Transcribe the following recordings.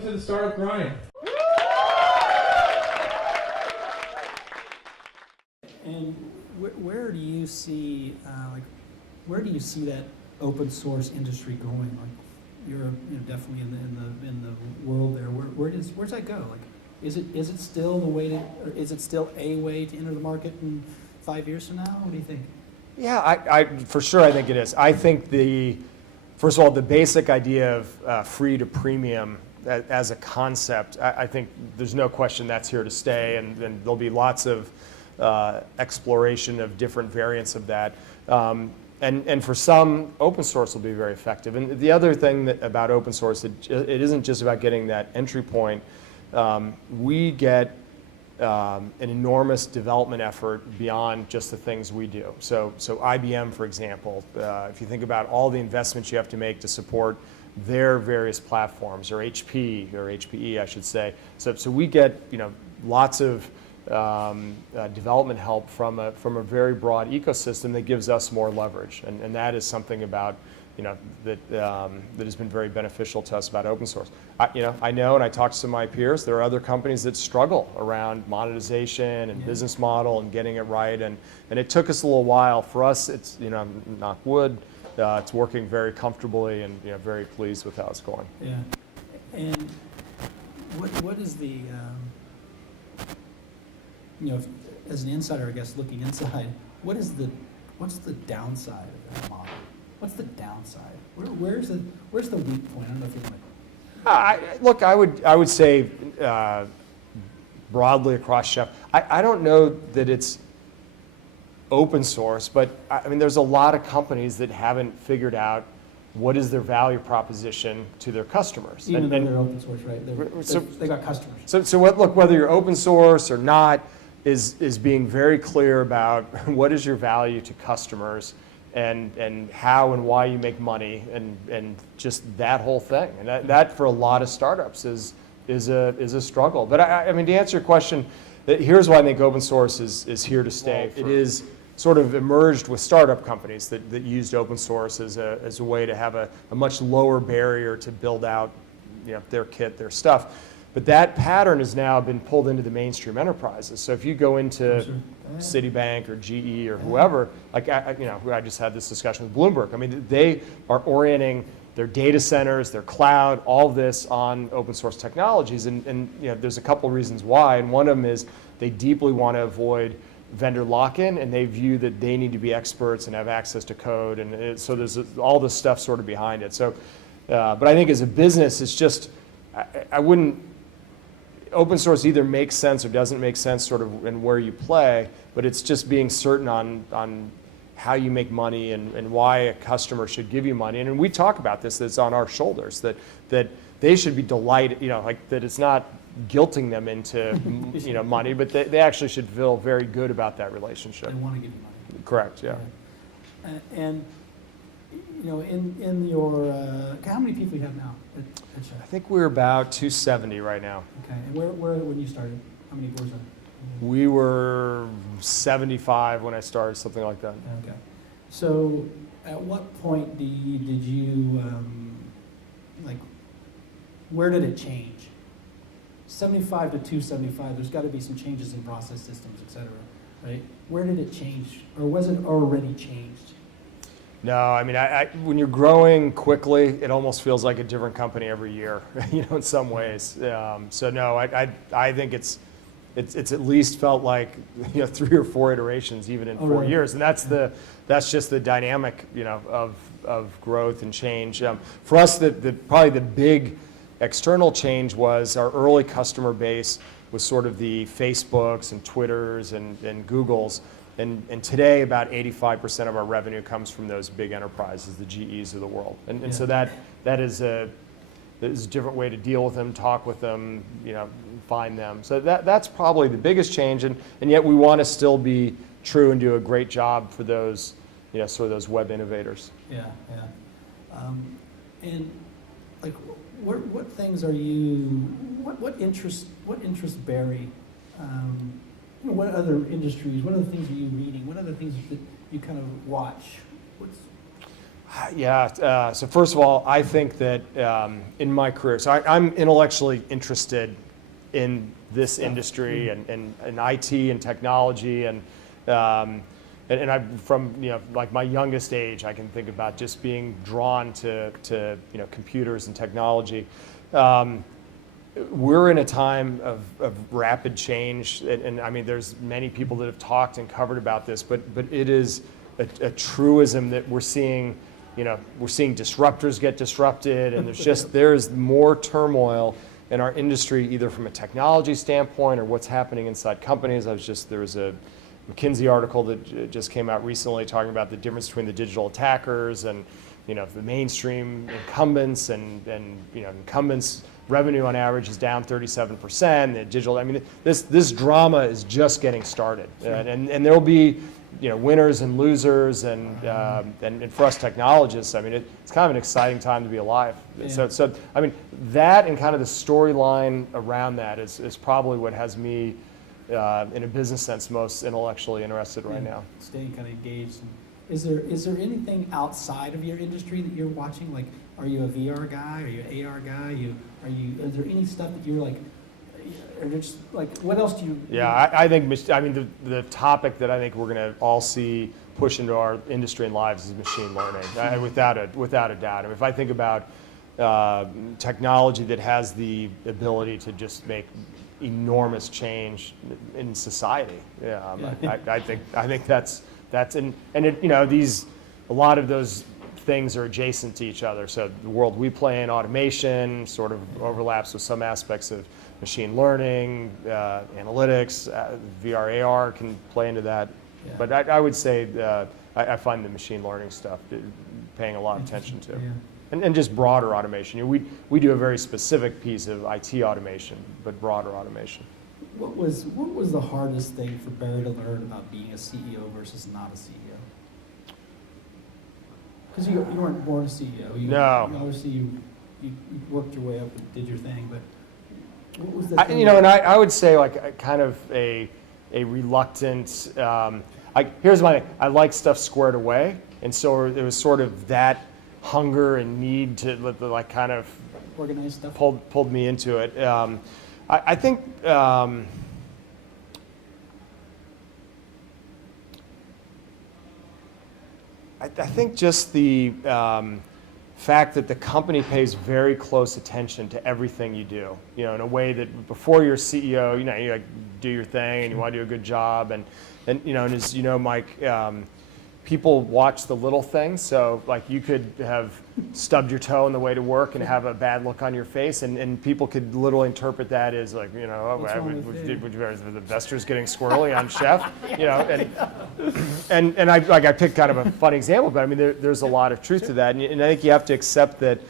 Welcome to the Startup Grind. And where do you see, where do you see that open source industry going? Like, you're definitely in the world there. Where's that go? Like, is it still the way to, or is it still a way to enter the market in 5 years from now? What do you think? Yeah, I for sure I think it is. I think first of all, the basic idea of free to premium as a concept, I think there's no question that's here to stay, and there'll be lots of exploration of different variants of that. And for some, open source will be very effective. And the other thing about open source, it isn't just about getting that entry point. We get an enormous development effort beyond just the things we do. So IBM, for example, if you think about all the investments you have to make to support their various platforms, or HP, or HPE, I should say. So we get lots of development help from a very broad ecosystem that gives us more leverage, and that is something about that has been very beneficial to us about open source. I know, and I talk to some of my peers, there are other companies that struggle around monetization and business model and getting it right, and it took us a little while. For us, it's knock wood, it's working very comfortably, and very pleased with how it's going. Yeah, and what is the as an insider, I guess, looking inside, what's the downside of that model? What's the downside? Where's the weak point? I don't know if you want Look, I would say broadly across Chef, I don't know that it's open source, but I mean there's a lot of companies that haven't figured out what is their value proposition to their customers. Even though they're open source, right? They got customers. So look, whether you're open source or not, is being very clear about what is your value to customers, and how and why you make money, and just that whole thing. And that for a lot of startups is a struggle. But I mean, to answer your question, here's why I think open source is here to stay. It is sort of emerged with startup companies that used open source as a way to have a much lower barrier to build out their kit, their stuff. But that pattern has now been pulled into the mainstream enterprises. So if you go into Citibank or GE or whoever, like I just had this discussion with Bloomberg. I mean, they are orienting their data centers, their cloud, all of this on open source technologies, and there's a couple reasons why. And one of them is they deeply want to avoid vendor lock-in, and they view that they need to be experts and have access to code, and so there's all this stuff sort of behind it. So, but I think as a business, it's just I wouldn't. Open source either makes sense or doesn't make sense, sort of in where you play, but it's just being certain on how you make money and why a customer should give you money. And we talk about this, that it's on our shoulders, that they should be delighted, like that it's not guilting them into money, but they actually should feel very good about that relationship. They want to give you money. Correct, yeah. And in your, how many people you have now at Chef? I think we're about 270 right now. Okay, and where when you started, how many employees are? We were 75 when I started, something like that. Okay, so at what point did you where did it change? 75 to 275, there's got to be some changes in process systems, et cetera, right? Where did it change, or was it already changed? No, I mean, when you're growing quickly, it almost feels like a different company every year, in some ways. So no, I think it's at least felt like 3 or 4 iterations, even in 4 years, and that's just the dynamic of growth and change. For us, probably the big external change was our early customer base was sort of the Facebooks and Twitters and Googles. And today, about 85% of our revenue comes from those big enterprises, the GEs of the world. And so that is a different way to deal with them, talk with them, find them. So that's probably the biggest change. And yet we want to still be true and do a great job for those, sort of those web innovators. Yeah. And like, what things are you? What interests Barry? What other industries? What other things are you reading? What other things that you kind of watch? Yeah. So first of all, I think that in my career, so I'm intellectually interested in this industry and IT and technology and I'm from like my youngest age, I can think about just being drawn to computers and technology. We're in a time of rapid change, and I mean, there's many people that have talked and covered about this, but it is a truism that we're seeing. We're seeing disruptors get disrupted, and there's more turmoil in our industry, either from a technology standpoint or what's happening inside companies. There was a McKinsey article that just came out recently talking about the difference between the digital attackers and the mainstream incumbents, and incumbents revenue on average is down 37%. The digital, I mean, this drama is just getting started, and there will be winners and losers, and for us technologists, I mean, it's kind of an exciting time to be alive. Yeah. So I mean, that and kind of the storyline around that is probably what has me, in a business sense, most intellectually interested right now. Staying kind of engaged. Is there anything outside of your industry that you're watching? Like, are you a VR guy? Are you an AR guy? Is there any stuff that you're like, or just like, what else do you? Yeah, I think the topic that I think we're going to all see push into our industry and lives is machine learning, without a doubt. I mean, if I think about technology that has the ability to just make enormous change in society, I think that's and it, a lot of those things are adjacent to each other. So the world we play in, automation, sort of overlaps with some aspects of machine learning, analytics, VR, AR can play into that. Yeah. But I would say I find the machine learning stuff paying a lot of attention to. Yeah. And just broader automation. We do a very specific piece of IT automation, but broader automation. What was the hardest thing for Barry to learn about being a CEO versus not a CEO? Because you weren't born a CEO. No. Obviously, you worked your way up and did your thing, but what was the thing? And I would say like kind of a reluctant. Here's my thing. I like stuff squared away, and so there was sort of that hunger and need to like kind of organize stuff. Pulled me into it. I think. I think just the fact that the company pays very close attention to everything you do, in a way that before you're CEO, you like do your thing and you want to do a good job, and as you know, Mike, people watch the little things. So like you could have stubbed your toe on the way to work and have a bad look on your face, and people could literally interpret that as like, the investors getting squirrely on chef, and I picked kind of a funny example, but I mean there's a lot of truth to that, and I think you have to accept that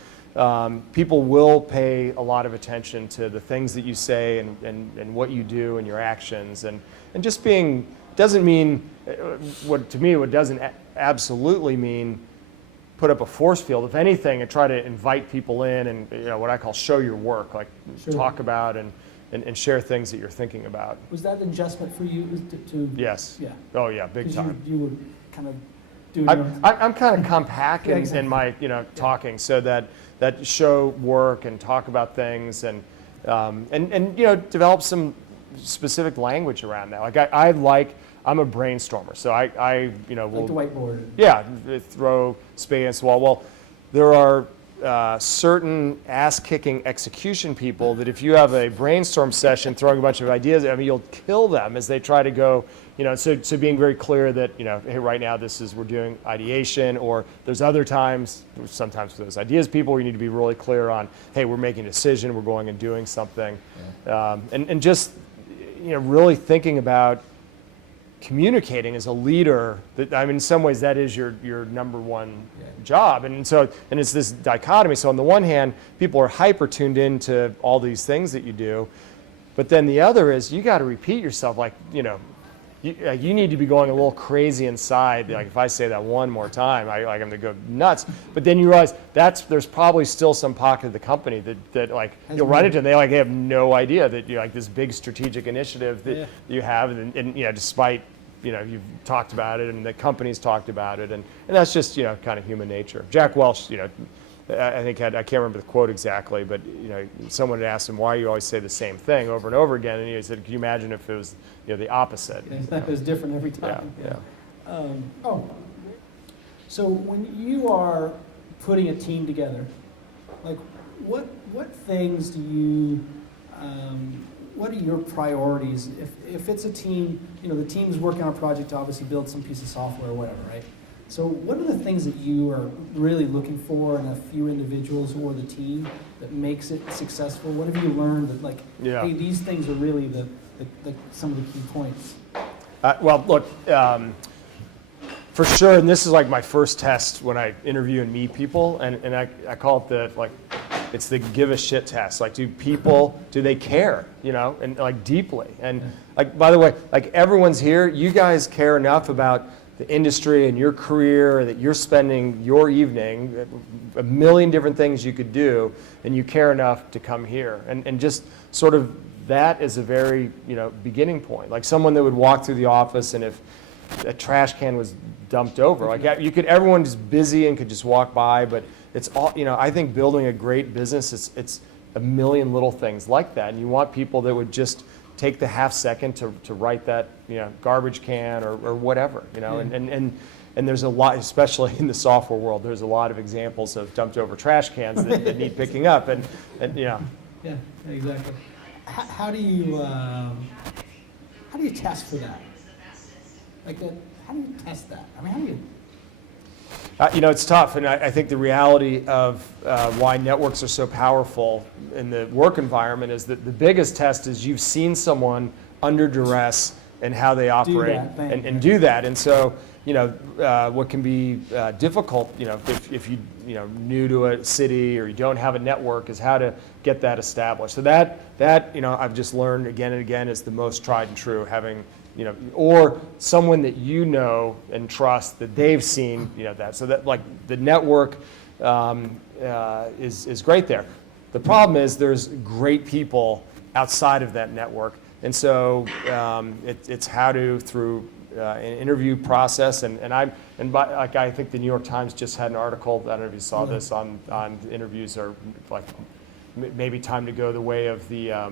people will pay a lot of attention to the things that you say and what you do and your actions, and just being doesn't mean what doesn't absolutely mean put up a force field. If anything, and try to invite people in and what I call show your work, like talk about and share things that you're thinking about. Was that an adjustment for you to Yes. Yeah. Oh yeah, big time. You were kind of doing. I'm kind of compact in my talking, so that show work and talk about things and develop some specific language around that. Like I'm a brainstormer, so I like the whiteboard. Yeah, throw spade against the wall. Well, there are certain ass-kicking execution people that if you have a brainstorm session throwing a bunch of ideas, I mean, you'll kill them as they try to go. So being very clear that hey, right now we're doing ideation, or there's other times, sometimes for those ideas people, you need to be really clear on, hey, we're making a decision, we're going and doing something, and just really thinking about communicating as a leader. That, I mean, in some ways that is your number one job, and it's this dichotomy. So on the one hand, people are hyper tuned into all these things that you do, but then the other is you got to repeat yourself, like you need to be going a little crazy inside. Like if I say that one more time, I'm going to go nuts. But then you realize there's probably still some pocket of the company that like you'll run into, and they have no idea that you like this big strategic initiative that you have, and despite you've talked about it, and the company's talked about it, and that's just, kind of human nature. Jack Welch, I think I can't remember the quote exactly, but someone had asked him, why you always say the same thing over and over again, and he said, can you imagine if it was the opposite? It was different every time. Yeah. So when you are putting a team together, like what things do you what are your priorities? If it's a team, the team's working on a project to obviously build some piece of software or whatever, right? So what are the things that you are really looking for in a few individuals or the team that makes it successful? What have you learned that hey, these things are really the some of the key points? Well, look, for sure, and this is like my first test when I interview and meet people, and I call it it's the give a shit test. Like, do they care, and like deeply? And like, by the way, like everyone's here, you guys care enough about the industry and your career that you're spending your evening, a million different things you could do, and you care enough to come here. And just sort of that is a very, beginning point. Like someone that would walk through the office, and if a trash can was dumped over, like everyone is busy and could just walk by, but it's all, I think building a great business, it's a million little things like that. And you want people that would just take the half second to write that, garbage can or whatever, and there's a lot, especially in the software world, there's a lot of examples of dumped over trash cans that need picking up, and. Yeah, exactly. How do you test for that? How do you test that? I mean, how do you? It's tough, and I think the reality of why networks are so powerful in the work environment is that the biggest test is you've seen someone under duress and how they operate and do that. And so, what can be difficult, if you new to a city or you don't have a network, is how to get that established. So that I've just learned again and again is the most tried and true, having or someone that and trust that they've seen, that. So that like the network is great there. The problem is there's great people outside of that network, and so it's how to through an interview process I think the New York Times just had an article. I don't know if you saw this on interviews are like maybe time to go the way of the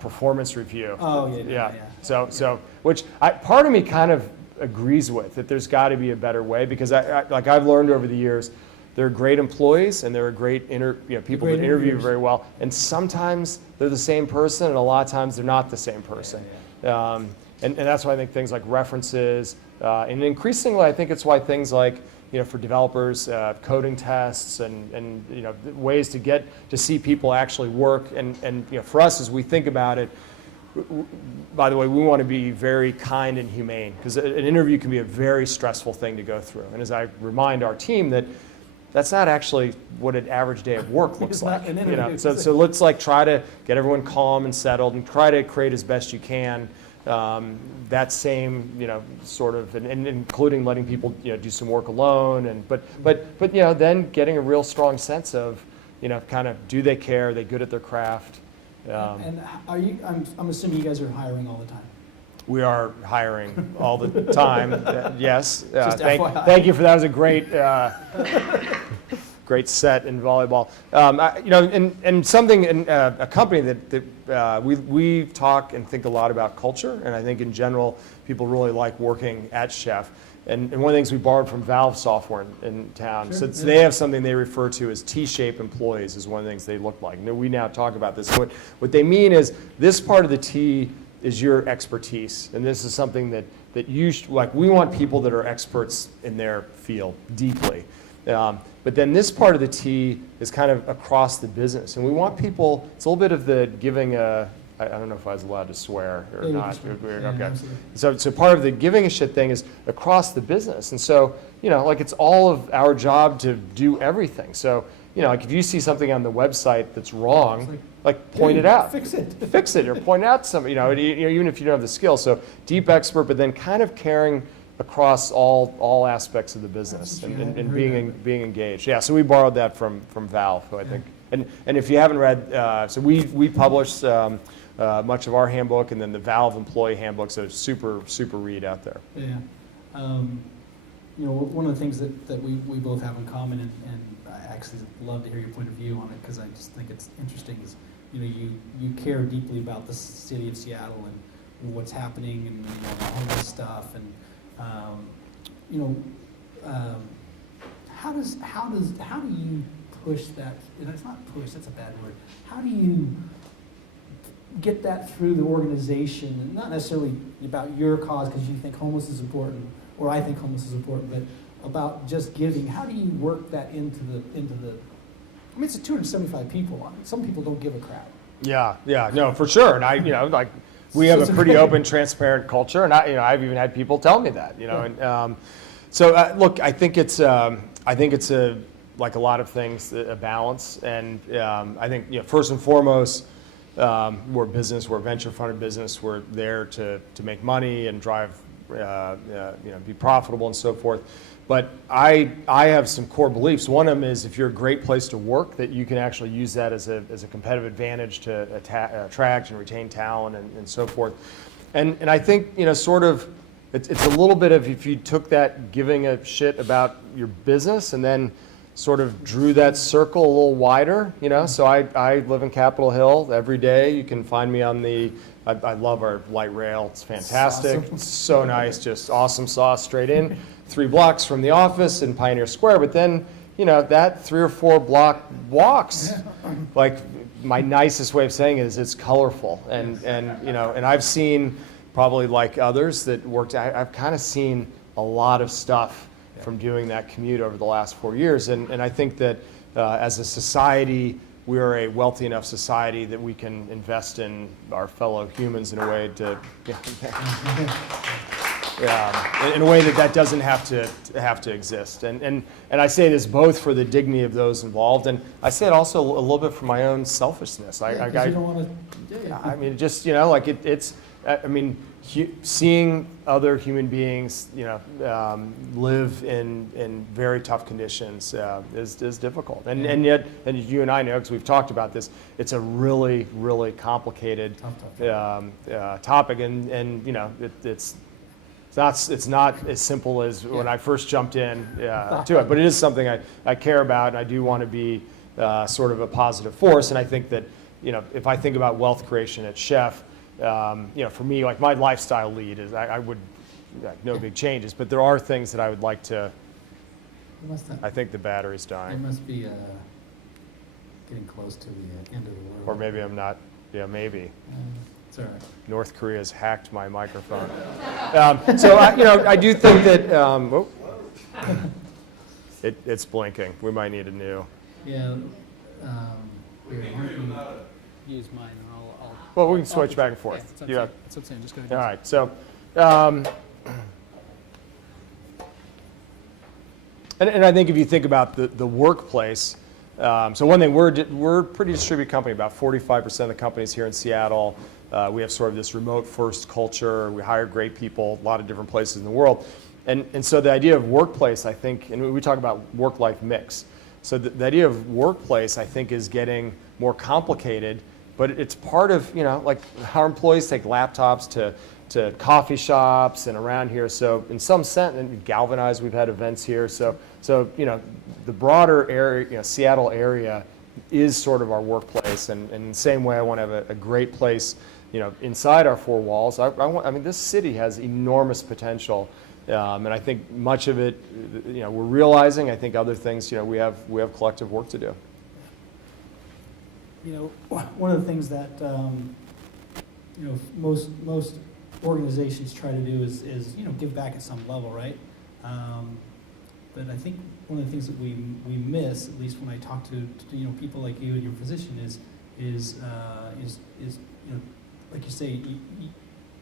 performance review. Oh yeah. So which part of me kind of agrees with that. There's got to be a better way, because I've learned over the years, they're great employees and they're great people that interview very well, and sometimes they're the same person and a lot of times they're not the same person. And that's why I think things like references and increasingly I think it's why things like for developers, coding tests and ways to get to see people actually work. And for us, as we think about it, by the way, we want to be very kind and humane, because an interview can be a very stressful thing to go through. And as I remind our team that's not actually what an average day of work looks like. So let's try to get everyone calm and settled and try to create as best you can. That same, sort of, and including letting people, do some work alone, but then getting a real strong sense of, kind of, do they care? Are they good at their craft? And are you? I'm assuming you guys are hiring all the time. We are hiring all the time. Yes. Thank you for that. It was a great set in volleyball. And something in a company that we talk and think a lot about culture, and I think in general people really like working at Chef. And one of the things we borrowed from Valve software in town. Sure, so they have something they refer to as T-shaped employees is one of the things they look like. We now talk about this. What they mean is this part of the T is your expertise, and this is something that you we want people that are experts in their field deeply. But then this part of the T is kind of across the business, and we want people. It's a little bit of the giving a. I don't know if I was allowed to swear or not. Okay. So part of the giving a shit thing is across the business, and so it's all of our job to do everything. So if you see something on the website that's wrong, point it out, fix it, or point out something. Even if you don't have the skill. So deep expert, but then kind of caring across all aspects of the business and being engaged. Yeah. So we borrowed that from Valve, who I think And if you haven't read, so we publish much of our handbook, and then the Valve employee handbook, so super read out there. Yeah. You know, one of the things that we both have in common, and I actually love to hear your point of view on it, because I just think it's interesting, is, you know, you care deeply about the city of Seattle and what's happening, and, you know, the homeless stuff, and you know, how do you push that? And it's not push, that's a bad word. How do you get that through the organization, and not necessarily about your cause because you think homeless is important, or I think homeless is important, but about just giving? How do you work that into the? I mean, it's 275 people. Some people don't give a crap. Yeah, no, for sure. And I, you know, like, we have a pretty open, transparent culture, and I've even had people tell me that, you know. And so look, I think it's like a lot of things, a balance, and I think, you know, first and foremost, we're a venture-funded business. We're there to make money and drive, you know, be profitable and so forth. But I have some core beliefs. One of them is, if you're a great place to work, that you can actually use that as a competitive advantage to attract and retain talent and so forth. And I think, you know, sort of, it's a little bit of, if you took that giving a shit about your business and then sort of drew that circle a little wider, you know. So I live in Capitol Hill every day. You can find me on I love our light rail. It's fantastic. Awesome. It's so nice, just awesome sauce straight in. 3 blocks from the office in Pioneer Square, but then, you know, that 3 or 4 block walks, like, my nicest way of saying it is, it's colorful. And you know, and I've seen, probably like others that worked, I've kind of seen a lot of stuff from doing that commute over the last 4 years. And I think that as a society, we are a wealthy enough society that we can invest in our fellow humans in a way to, in a way that doesn't have to exist. And I say this both for the dignity of those involved, and I say it also a little bit for my own selfishness. You don't want to. I mean, just, you know, like it's. I mean, seeing other human beings, you know, live in very tough conditions is difficult. And yet, and you and I know, because we've talked about this, it's a really complicated topic, and you know, it's not as simple as when I first jumped in to it, but it is something I care about, and I do want to be sort of a positive force. And I think that, you know, if I think about wealth creation at Chef, you know, for me, like, my lifestyle lead is I would, like, no big changes, but there are things that I would like to. I think the battery's dying. It must be getting close to the end of the world. Or maybe I'm not. Yeah, maybe. It's all right. North Korea's hacked my microphone. So you know, I do think that it's blinking. We might need a new. Yeah. Here, why don't you use mine, and I'll. Well, we can switch back and forth. Yeah, that's what I'm saying. Just go ahead. All right. So, and I think if you think about the workplace, so one thing, we're a pretty distributed company. About 45% of the companies here in Seattle, we have sort of this remote first culture. We hire great people, a lot of different places in the world. And so the idea of workplace, I think, and we talk about work-life mix. So the idea of workplace, I think, is getting more complicated, but it's part of, you know, like, our employees take laptops to coffee shops and around here. So in some sense, and Galvanize, we've had events here. So you know, the broader area, you know, Seattle area is sort of our workplace. And in the same way, I want to have a great place, you know, inside our 4 walls. I mean, this city has enormous potential. And I think much of it, you know, we're realizing. I think other things, you know, we have collective work to do. You know, one of the things that you know, most organizations try to do is you know, give back at some level, right? But I think one of the things that we miss, at least when I talk to you know, people like you in your position, is you know, like you say,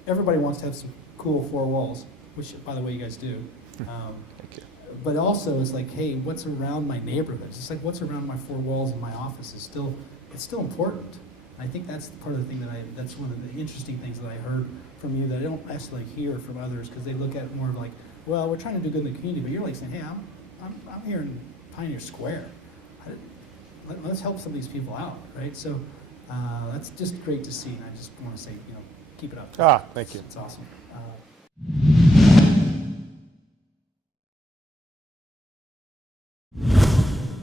everybody wants to have some cool 4 walls, which, by the way, you guys do. Thank you. But also, it's like, hey, what's around my neighborhood? It's like, what's around my 4 walls in my office is still important. I think that's part of the thing that's one of the interesting things that I heard from you that I don't necessarily hear from others, because they look at it more of like, well, we're trying to do good in the community, but you're like saying, hey, I'm here in Pioneer Square. Let let's help some of these people out, right? So that's just great to see, and I just want to say, keep it up. Thank you. It's awesome.